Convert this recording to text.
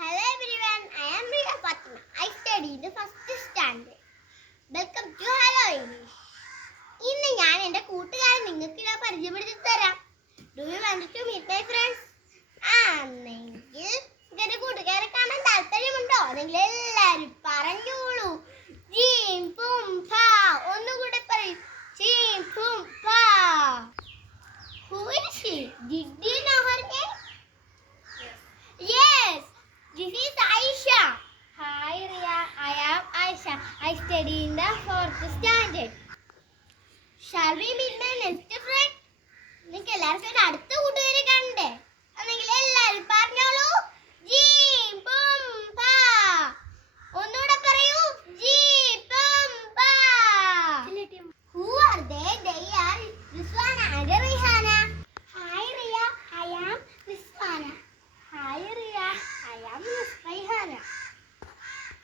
Hello everyone, I am Riya Fatima. I study in the first standard. Welcome to Hello English. ഇന്ന് ഞാൻ എൻ്റെ കൂട്ടുകാരെ നിങ്ങൾക്ക് പരിചയപ്പെടുത്തി തരാം. Do you want to meet my friends? ആണെങ്കിൽ എൻ്റെ കൂട്ടുകാരെ കാണാൻ താല്പര്യമുണ്ടോ? നിങ്ങൾ എല്ലാവരും പറഞ്ഞോളൂ. ജീം പൂം പാ. ഒന്നുകൂടെ പറയൂ. ജീം പൂം പാ. Who is she? Did you know her name? Yes. This is Aisha. Hi Riya, I am Aisha. I study in the 4th standard. Shall we